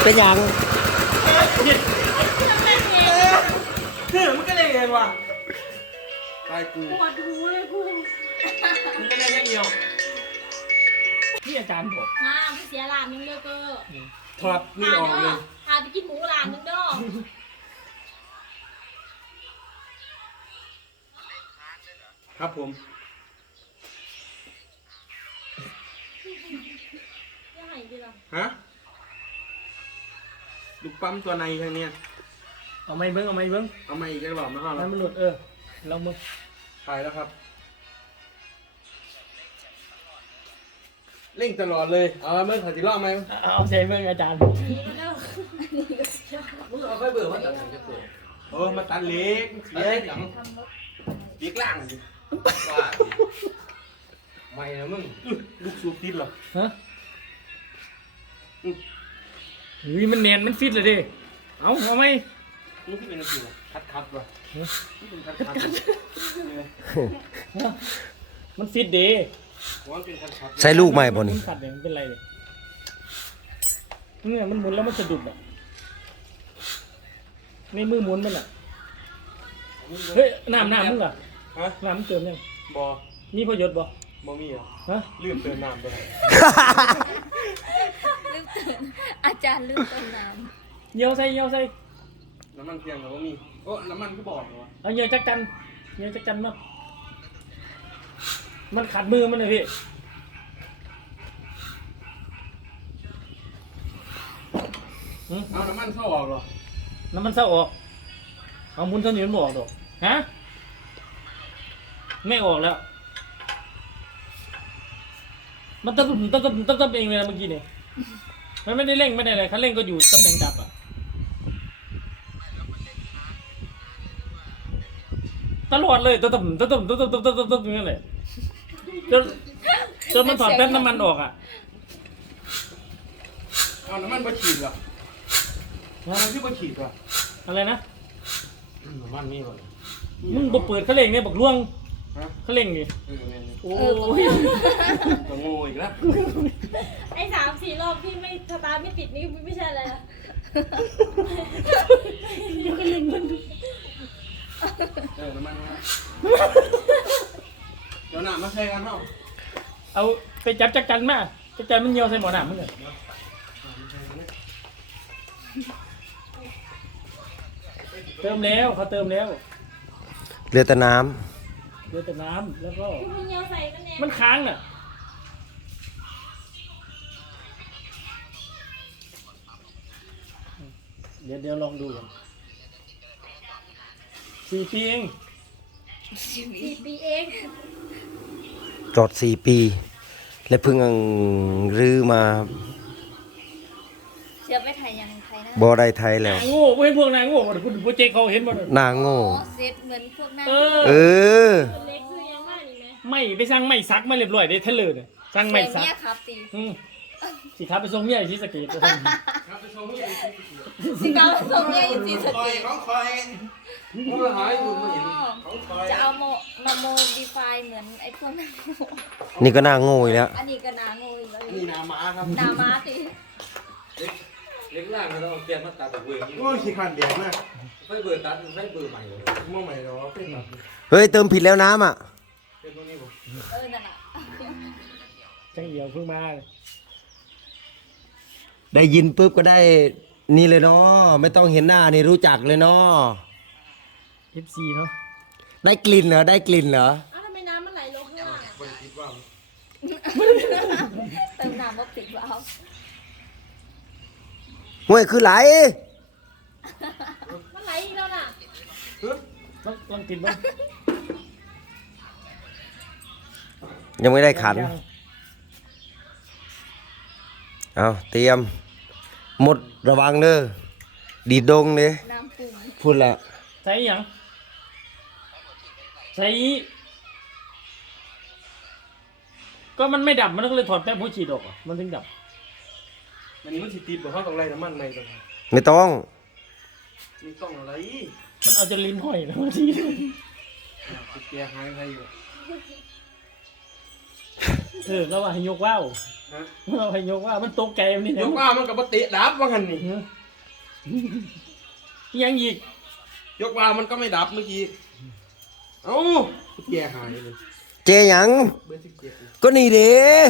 เป็นยังมันก็เลยเองว่ะตายกูปวดหูเลยกูมันก็เลยอย่างเดียวนี่อาจารย์บอกน้าพี่เสียร้านนึงเด้อเก็ถอดนี่ออกเลยพาไปกินหมูร้านนึงเด้อครับผมยังไงดีล่ะฮะลูกปั๊มตัวในทางเนี้ยเอาไม่เบิ้งเอาไม่เบิ้งเอามาอีกแล้วหรอไม่เอาให้แล้วมันหลุดลองมึงไปแล้วครับเร่งตลอดเลยเอาเมื่อถ่ายจีรอบไหมเอาใจเบิ้งอาจารย์นี่ก็เด้อมึงเอาค่อยเบื่อว่าตัดสินจะตัวโอ้มาตัดเล็กเสียหลังเล็กล่างดิว่าไม่นะมึงลูกสูบติดเหรอฮะอุ้ยมันเนียนมันฟิตเลยดิเอาไหมลูกที่เป็นอะไรวะคัดวะนี่เป็นคัดมันฟิตดีว่าเป็นคัดใช้ลูกใหม่บ่นี่มันขัดเนี่ยมันเป็นไรเลยเนี่ยมันหมุนแล้วมันสะดุดอ่ะในมือหมุนมันอ่ะเฮ้ยน้ำมึงอ่ะฮะน้ำมึงเติมยังบอมีประโยชน์บ่บอมีเหรอฮะลืมเติมน้ำไปลืมตื่นอาจารย์ลืมต้นน้เยียวใส่น้ำมันเพียงเหรอว่ามีโอ้น้ำมันก็บอกเหรอวะเอาเยียวจักจันมามันขัดมือมันเลยพี่เอาน้ำมันเข้าออกเหรอน้ำมันเศร้าออกเอาหมุนเท่านี้มันบออกดอกฮะไม่ออกแล้วมันต้องเองเลยนะเมื่อกี้เนี่ยมันไม่ได้เร่งไม่ได้อะไรคันเร่งก็อยู่ตำแหน่งดับอ่ะตลอดเลยตึ๊บอย่างนั้นเลยจนมันถอดแป๊บน้ำมันออกอ่ะเอาน้ำมันมาฉีดเหรอน้ำมันที่มาฉีดเหรออะไรนะน้ำมันมีบ่มึงบ่เปิดคันเร่งเนี่ยบอกล่วงฮะคันเร่งดิเนี่ยโอ้ยตัวงูอีกแล้วไอ้3-4รอบที่ไม่สตาร์ทไม่ติดนี่ไม่ใช่อะไรนะยังคันเร่งมันน้ำมันมาเดี๋ยวหนามาใช้กันเนาะเอาไปจับจักจันมาจักจันมันเหี่ยวใส่หมอหนามมึงเลยเติมแล้วเขาเติมแล้วเหลือแต่น้เหลือแต่น้ำแล้วก็พี่เหี่ยวใส่กันแน่มันค้างน่ะเดี๋ยวลองดูกัน4 ปีเอง 4 ปีเองำจอด4 ปี และเพิ่งรื้อมาำเชื่อไปไทยยังไทยนะบ่ได้ไทยแล้วโง่เว้ยพวกนายโง่บ่คุณโปรเจกต์เขาเห็นบ่เนี่ยนางโง่อ๋อเซตเหมือนพวกนั้นเออตัวเล็กคือยังว่านี่ไหมไม่ไปสั่งไม่ซักมาเรียบร้อยได้เทเลอร์เนี่ยสั่งไม่ซักเมียครับตีสิครับไปส่งเมียที่สะเกตครับไปชมนี่สิกาส่งเมียอยู่สีสะคอเกยษของคอยมูลหายอยู่ไม่เห็นของคอยจะเอามาโมดิฟายเหมือนไอ้พวกนั้นนี่ก็น่าโง่อีกแล้วอันนี้ก็นาโง่อีกแล้วนี่นาม้าครับนามาติเล็กล่างเราเปลี่ยนมาตัดแบบเวงโอ้ยขี้ขันเดียดมากค่อยเบื่อตัดค่อยเบื่อใหม่เลยมั่วใหม่เหรอเป็นแบบเฮ้ยเติมผิดแล้วน้ำอ่ะเป็นตรงนี้ผมนั่นน่ะจังเหี่ยวเพิ่งมาได้ยินปุ๊บก็ได้นี่เลยเนาะไม่ต้องเห็นหน้านี่รู้จักเลยเนาะ FC เนาะได้กลิ่นเหรอได้กลิ่นเหรออ้าวทำไมน้ำมันไหลลงข้างล่างอะคนคิดว่าเติมน้ำว่าปิดว้าวห่วยคือไหลมันไหลอีกแล้วน่ะลองติดบ้างยังไม่ได้ขัน เอาเตรียม หมดระวังเด้อดีดดงเลยน้ำปรุงพูดละใส่หยังใส่ก็มันไม่ดับมันก็เลยถอดแป๊บหัวฉีดออกอะมันถึงดับมันมันสิติดบ่เขาต้องไล่น้ำมันในตรงนี้ไม่ต้องมีต้องอะไรมันเอาจนลิ้นห้อยแล้วทีติดเกียร์หายใครอยู่เราว่าให้ยกว่าวเราให้ยกว่าวมันตกใจมันนี่ยกว่ามันกับปฏิดับว่างันนี่ยังอีกยกว่ามันก็ไม่ดับเมื่อกี้เอ้าแก่หายเลยเจหยังเบอร์17 ก็นี่เด้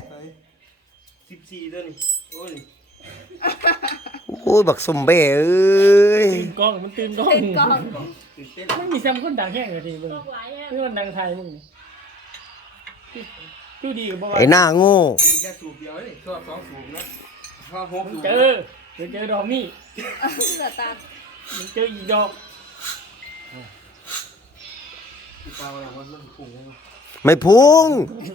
14ตัวนี่โอ้ยโอ้ยบักสมเบ้เอ้ยตื่นกล้องมันตื่นกล้องเป็นกล้องตื่นเต้นมันมีแซมคนดังแห้งเลยทีมึงบอกไว้อะนี่มันดังไทยมึงดูดีกับบ่าวไอ้หน้าโง่อันนี้แค่สูบเดียวนี่ชอบ2สูบนะถ้า6สูบเจอดอกนี่เสือตามึงเจออีกดอกที่ปลาอะไรมันพุ่งไม่พุ่ง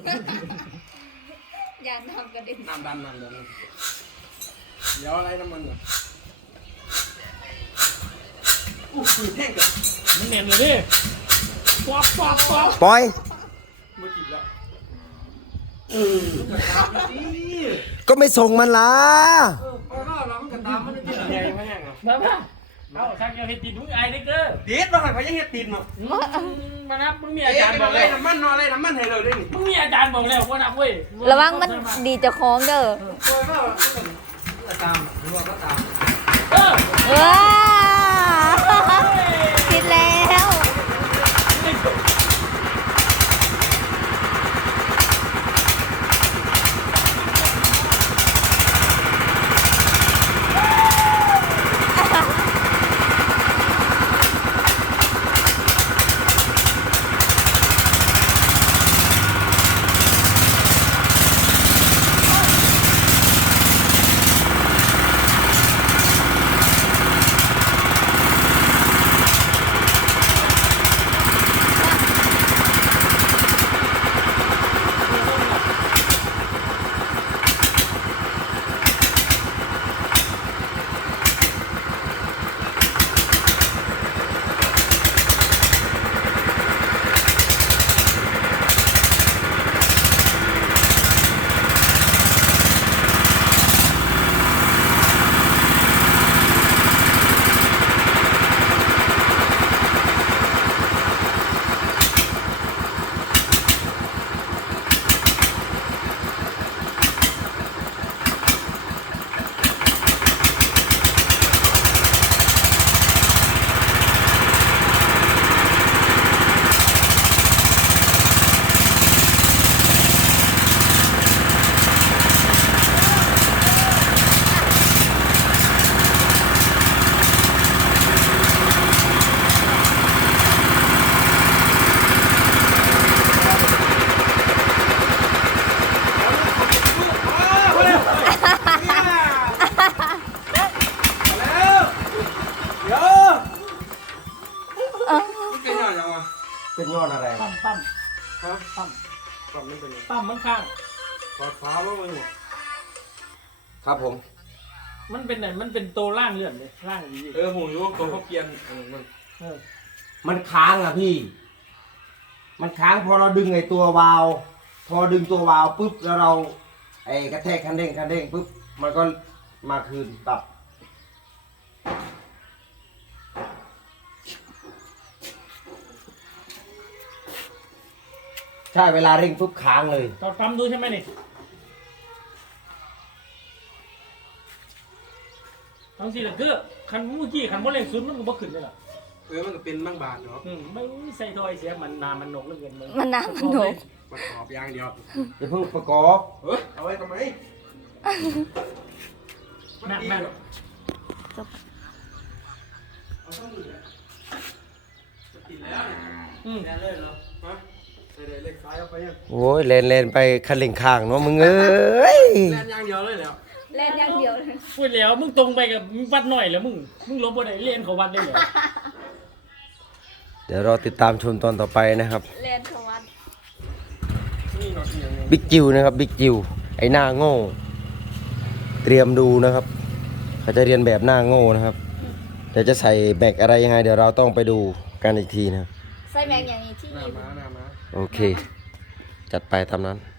ยางทำกระเด็นน้ำดันเดี๋ยวอะไรน้ำมันก่อนอู้หูแห้งกับมันแน่นเลยดิป๊อปปล่อยไม่กินแล้วก็ไม่ส่งมันล่ะเอาล่ะเรามันกระตามมันจะแห้งไม่แห้งอ่ะมาเอาชักเดียวให้ติดมึงไอ้เด็กเด้อเด็ดว่าใครยังเฮ็ดติดเนาะมานับมึงมีเอ๊ะอาจารย์บอกอะไรแล้วน้ำมันเนาะอะไรน้ำมันให้เราด้วยนี่มึงมีอาจารย์บอกแล้วว่านับเว้ยระวังมันดีเจะคล้าของเด้อโอ้ยว่าก็ตามหรือว่าก็ตามว้าคิดแล้วเป็นยอดยังวะเป็นยอดอะไรปั๊มฮะปั๊มไม่เป็นปั๊มข้างปอดฟ้าว่ามันครับผมมันเป็นไหนมันเป็นตัวล่างเลื่อนเลยล่างดีหูยว่าตัวเขาเกียนมันมันค้างอ่ะพี่ มันค้างพอเราดึงไอ้ตัววาล์วพอดึงตัววาล์วปุ๊บแล้วเราไอ้กระแทกคันเร่งปุ๊บมันก็มาคืนปรับใช่เวลาเร่งปุ๊บค้างเลยตอดปั๊มดูใช่ไหมนี่ทั้งสี่ละคือคันเมื่อกี้คันโมเล่งซุนมันก็บ่ขึ้นเลยล่ะมันก็เป็นบางบาทเนาะไม่ใส่ถอยเสียมันนามันหนกเหลือเกินมันน้ำหนกประกอบอย่างเดียวอย่าเพิ่งประกอบเฮ้ยเอาไว้ทำไมหนักมากเอาข้างมือติดแล้วเนี่ยแน่เลยเหรอฮะเดี๋ยวเล็กซ้ายเอาไปยังโอ้ยเลนไปคันเร่งข้างเนาะมึงเอ้ยแล่นอย่างเดียวเลยแล้วเล่นอย่างเดียวเลยพูดแล้วมึงตรงไปกับวัดหน่อยแล้วมึงลบบ่ได้เรียนเขาวัดได้เหรอเดี๋ยวเราติดตามชมตอนต่อไปนะครับเล่นเขาวัดนี่หนอดอย่างนี้บิ๊กจิวนะครับบิ๊กจิวไอ้หน้าโง่ เตรียมดูนะครับเขาจะเรียนแบบหน้าโง่นะครับเดี๋ยวจะใส่แบกอะไรยังไง เดี๋ยวเราต้องไปดูกันอีกทีนะครับใส่แมงอย่างนี้ที่หน้ามีม้าหน้าม้าโอเค จัดไปตามนั้น